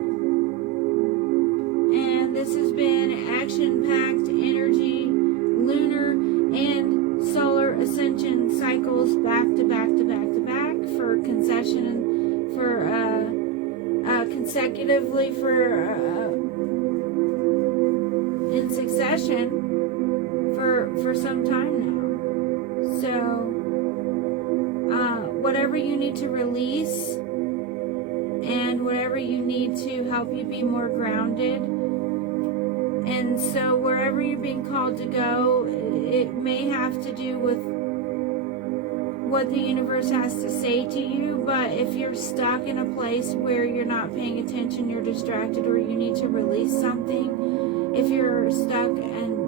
And this has been action-packed energy, lunar and solar ascension cycles back to back to back to back for consecutively in succession for some time now. So whatever you need to release and whatever you need to help you be more grounded. And so wherever you're being called to go, it may have to do with what the universe has to say to you, but if you're stuck in a place where you're not paying attention, you're distracted, or you need to release something, if you're stuck and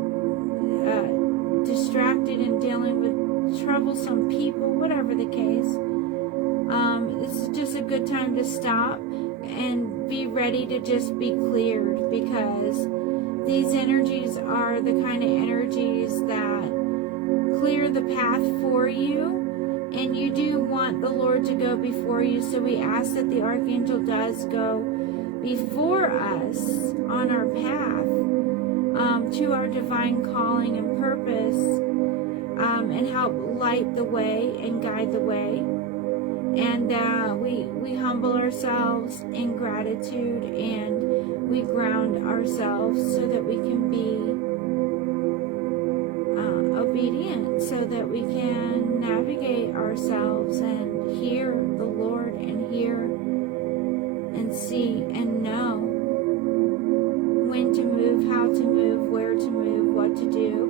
distracted and dealing with troublesome people, whatever the case, this is just a good time to stop and be ready to just be cleared, because these energies are the kind of energies that clear the path for you, and you do want the Lord to go before you. So we ask that the Archangel does go before us on our path to our divine calling and purpose, and help light the way and guide the way. And we humble ourselves in gratitude, and we ground ourselves so that we can be obedient, so that we can navigate ourselves and hear the Lord and hear and see and know when to move, how to move, where to move, what to do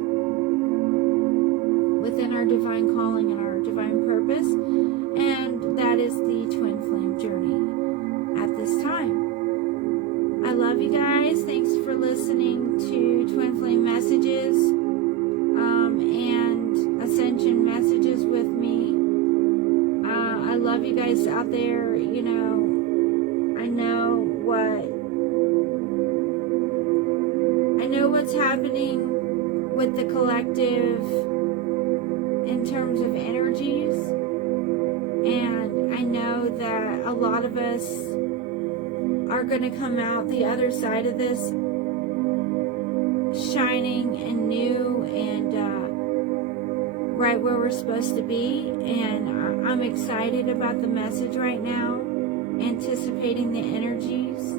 within our divine calling and our divine purpose. And that is the twin flame journey at this time. I love you guys. Thanks for listening to Twin Flame Messages and Ascension Messages with me. I love you guys out there. You know, I know what's happening with the collective in terms of energies. And I know that a lot of us are going to come out the other side of this shining and new and right where we're supposed to be. And I'm excited about the message right now, anticipating the energies.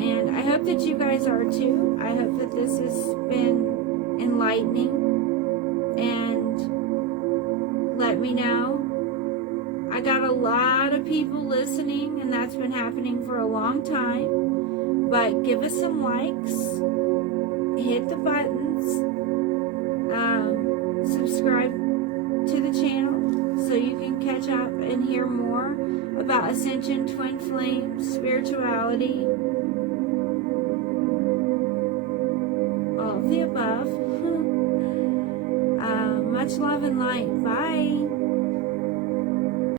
And I hope that you guys are too. I hope that this has been enlightening. And let me know. I got a lot of people listening, and that's been happening for a long time. But give us some likes, hit the buttons, subscribe to the channel so you can catch up and hear more about Ascension, Twin Flame, spirituality, all of the above. Much love and light. Bye.